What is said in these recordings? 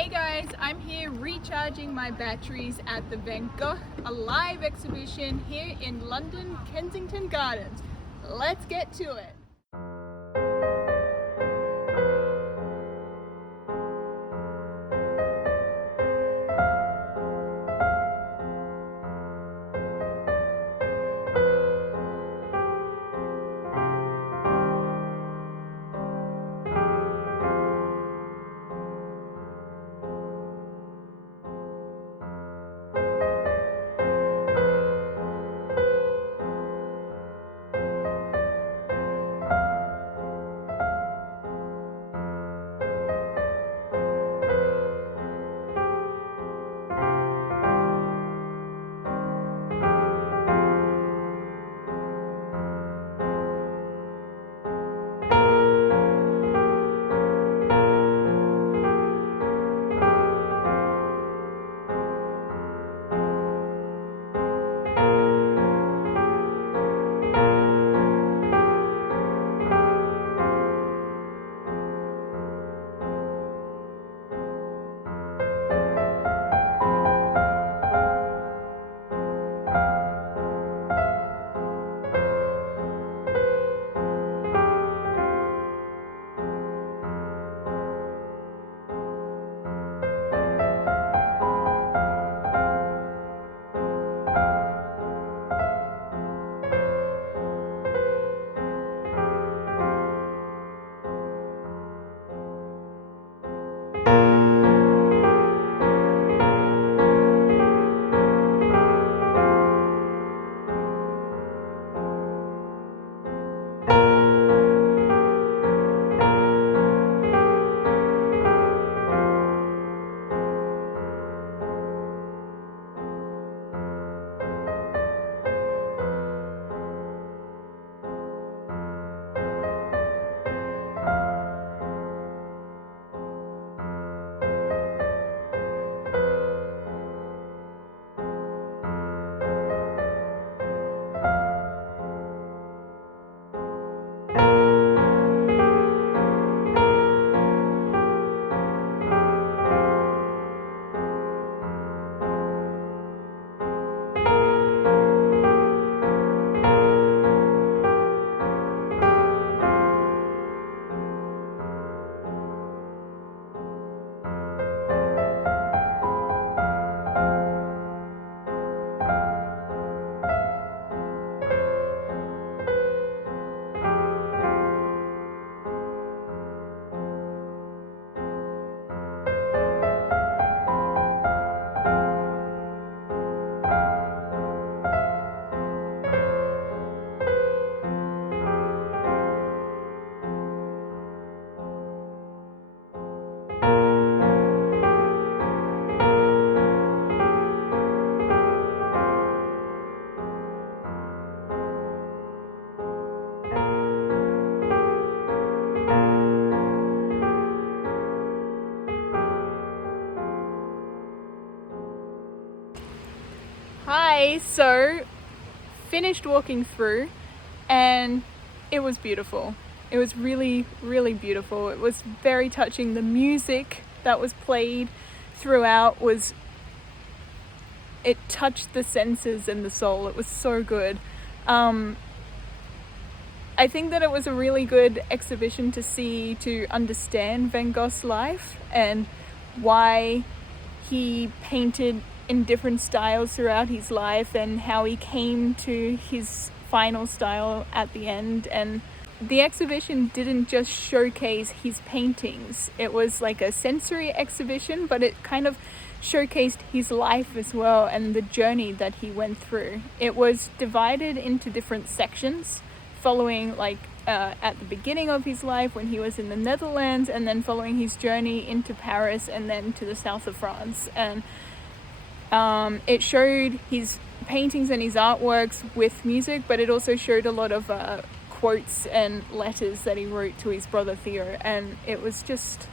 Hey guys, I'm here recharging my batteries at the Gogh Alive exhibition here in London, Kensington Gardens. Let's get to it. Hi, so finished walking through and it was beautiful. It was really, really beautiful. It was very touching. The music that was played throughout it touched the senses and the soul. It was so good. I think that it was a really good exhibition to see, to understand Van Gogh's life and why he painted in different styles throughout his life and how he came to his final style at the end. And the exhibition didn't just showcase his paintings. It was like a sensory exhibition, but it kind of showcased his life as well and the journey that he went through. It was divided into different sections, following at the beginning of his life when he was in the Netherlands, and then following his journey into Paris and then to the south of France. And it showed his paintings and his artworks with music, but it also showed a lot of quotes and letters that he wrote to his brother Theo, and it was just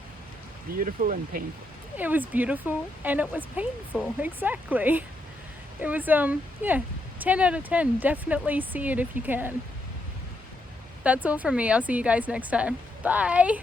beautiful and painful. It was beautiful and it was painful, exactly. It was 10 out of 10. Definitely see it if you can. That's all from me. I'll see you guys next time. Bye!